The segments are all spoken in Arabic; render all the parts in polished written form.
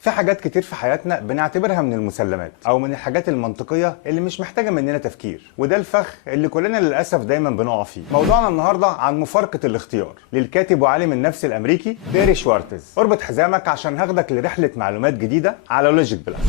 في حاجات كتير في حياتنا بنعتبرها من المسلمات او من الحاجات المنطقيه اللي مش محتاجه مننا تفكير، وده الفخ اللي كلنا للاسف دايما بنقع فيه. موضوعنا النهارده عن مفارقه الاختيار للكاتب وعالم النفس الامريكي بيري شوارتز. اربط حزامك عشان هاخدك لرحله معلومات جديده على لوجيك بلاس.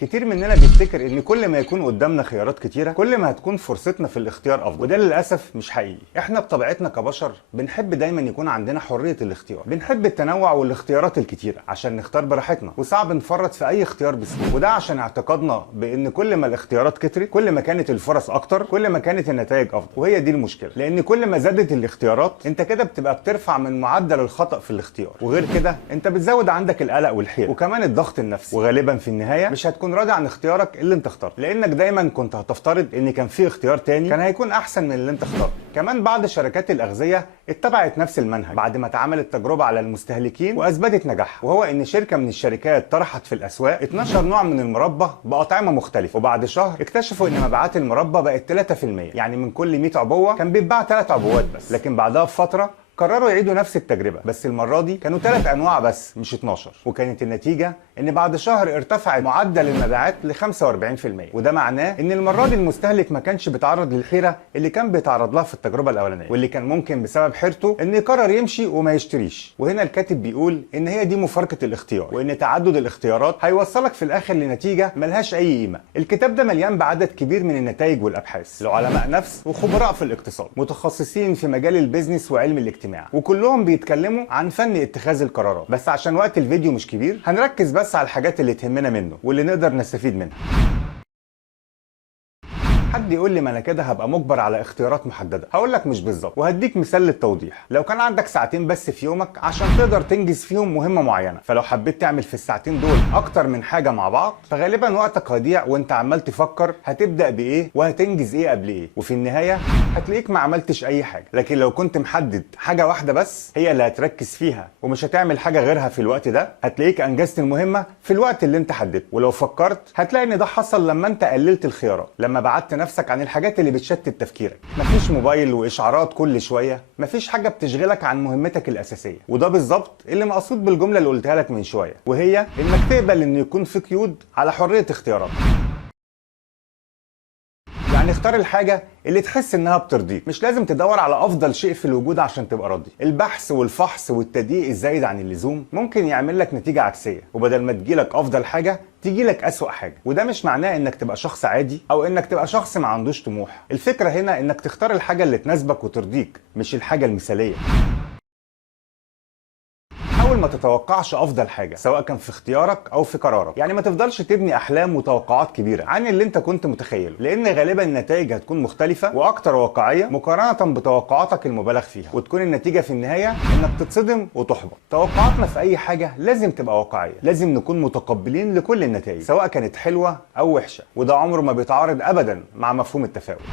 كتير مننا بيفتكر ان كل ما يكون قدامنا خيارات كتيره كل ما هتكون فرصتنا في الاختيار افضل، وده للاسف مش حقيقي. احنا بطبيعتنا كبشر بنحب دايما يكون عندنا حريه الاختيار، بنحب التنوع والاختيارات الكتيره عشان نختار براحتنا، وصعب نفرط في اي اختيار بسهوله، وده عشان اعتقادنا بان كل ما الاختيارات كترت كل ما كانت الفرص اكتر، كل ما كانت النتائج افضل. وهي دي المشكله، لان كل ما زادت الاختيارات انت كده بتبقى بترفع من معدل الخطا في الاختيار، وغير كده انت بتزود عندك القلق والحيره وكمان الضغط النفسي، وغالبا في النهايه مش هتكون راضي عن اختيارك اللي انت اخترته، لانك دايما كنت هتفترض ان كان في اختيار تاني كان هيكون احسن من اللي انت اخترته. كمان بعض شركات الاغذيه اتبعت نفس المنهج بعد ما اتعملت تجربه على المستهلكين واثبتت نجاحها، وهو ان شركه من الشركات طرحت في الاسواق 12 نوع من المربى باطعمه مختلفه، وبعد شهر اكتشفوا ان مبيعات المربى بقت 3%، يعني من كل 100 عبوه كان بيتباع 3 عبوات بس. لكن بعدها بفتره قرروا يعيدوا نفس التجربة، بس المرة دي كانوا 3 أنواع بس مش 12، وكانت النتيجة إن بعد شهر ارتفع معدل المبيعات ل 45%، وده معناه إن المرة دي المستهلك ما كانش بيتعرض للحيرة اللي كان بيتعرض لها في التجربة الأولانية، واللي كان ممكن بسبب حيرته إنه يقرر يمشي وما يشتريش. وهنا الكاتب بيقول إن هي دي مفارقة الاختيار، وإن تعدد الاختيارات هيوصلك في الآخر لنتيجة ملهاش أي قيمة. الكتاب ده مليان بعدد كبير من النتائج والأبحاث لعلماء نفس وخبراء في الاقتصاد متخصصين في مجال البيزنس وعلم الاجتماع، وكلهم بيتكلموا عن فن اتخاذ القرارات. بس عشان وقت الفيديو مش كبير هنركز بس على الحاجات اللي تهمنا منه واللي نقدر نستفيد منها. حد يقول لي ما انا كده هبقى مجبر على اختيارات محدده. هقول لك مش بالظبط، وهديك مثال للتوضيح. لو كان عندك ساعتين بس في يومك عشان تقدر تنجز فيهم مهمه معينه، فلو حبيت تعمل في الساعتين دول اكتر من حاجه مع بعض فغالبا وقتك هيضيع وانت عمال تفكر هتبدا بايه وهتنجز ايه قبل ايه، وفي النهايه هتلاقيك ما عملتش اي حاجه. لكن لو كنت محدد حاجه واحده بس هي اللي هتركز فيها ومش هتعمل حاجه غيرها في الوقت ده، هتلاقيك انجزت المهمه في الوقت اللي انت حددته. ولو فكرت هتلاقي ان ده حصل لما انت قللت الخيارات، لما بعدت نفسك عن الحاجات اللي بتشتت تفكيرك. مفيش موبايل واشعارات كل شويه، مفيش حاجه بتشغلك عن مهمتك الاساسيه، وده بالظبط اللي مقصود بالجمله اللي قلتها لك من شويه، وهي انك تقبل ان يكون في قيود على حريه اختياراتك. يعني اختار الحاجة اللي تحس انها بترضيك، مش لازم تدور على افضل شيء في الوجود عشان تبقى راضي. البحث والفحص والتدقيق الزايد عن اللزوم ممكن يعمل لك نتيجة عكسية، وبدل ما تجيلك افضل حاجة تجيلك اسوأ حاجة. وده مش معناه انك تبقى شخص عادي او انك تبقى شخص ما عندوش طموح. الفكرة هنا انك تختار الحاجة اللي تناسبك وترضيك، مش الحاجة المثالية. حاول ما تتوقعش افضل حاجه سواء كان في اختيارك او في قرارك، يعني ما تفضلش تبني احلام وتوقعات كبيره عن اللي انت كنت متخيله، لان غالبا النتائج هتكون مختلفه واكتر واقعيه مقارنه بتوقعاتك المبالغ فيها، وتكون النتيجه في النهايه انك تتصدم وتحبط. توقعاتنا في اي حاجه لازم تبقى واقعيه، لازم نكون متقبلين لكل النتائج سواء كانت حلوه او وحشه، وده عمره ما بيتعارض ابدا مع مفهوم التفاؤل.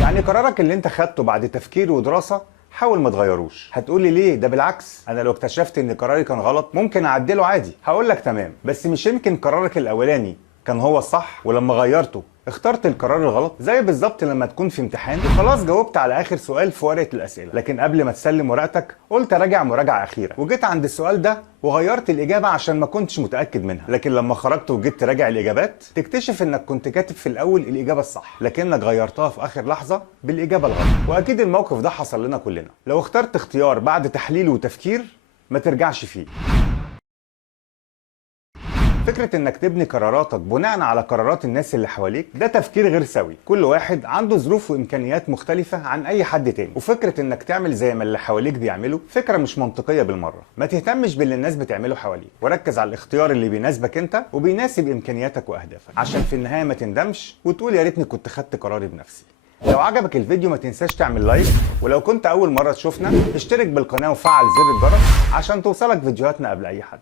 يعني قرارك اللي انت خدته بعد تفكير ودراسه حاول ما تغيروش. هتقولي ليه؟ ده بالعكس، انا لو اكتشفت ان قراري كان غلط ممكن اعدله عادي. هقول لك تمام، بس مش يمكن قرارك الاولاني كان هو الصح ولما غيرته اخترت القرار الغلط؟ زي بالظبط لما تكون في امتحان وخلاص جاوبت على اخر سؤال في ورقه الاسئله، لكن قبل ما تسلم ورقتك قلت راجع مراجعه اخيره وجيت عند السؤال ده وغيرت الاجابه عشان ما كنتش متاكد منها، لكن لما خرجت وجيت تراجع الاجابات تكتشف انك كنت كاتب في الاول الاجابه الصح لكنك غيرتها في اخر لحظه بالاجابه الغلط. واكيد الموقف ده حصل لنا كلنا. لو اخترت اختيار بعد تحليل وتفكير ما ترجعش فيه. فكرة انك تبني قراراتك بناء على قرارات الناس اللي حواليك ده تفكير غير سوي. كل واحد عنده ظروف وامكانيات مختلفة عن اي حد تاني، وفكرة انك تعمل زي ما اللي حواليك بيعملوا فكرة مش منطقية بالمرة. ما تهتمش باللي الناس بتعمله حواليك، وركز على الاختيار اللي بيناسبك انت وبيناسب امكانياتك واهدافك، عشان في النهاية ما تندمش وتقول يا ريتني كنت خدت قراري بنفسي. لو عجبك الفيديو ما تنساش تعمل لايك، ولو كنت اول مرة تشوفنا اشترك بالقناة وفعل زر الجرس عشان توصلك فيديوهاتنا قبل اي حد.